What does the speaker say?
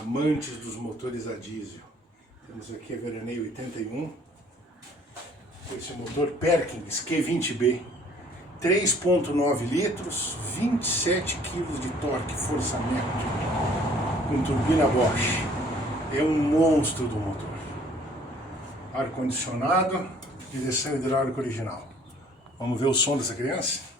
amantes dos motores a diesel. Temos aqui a Veraneio 81, esse motor Perkins Q20B, 3.9 litros, 27 kg de torque, força média, com turbina Bosch. É um monstro do motor. Ar-condicionado, direção hidráulica original. Vamos ver o som dessa criança?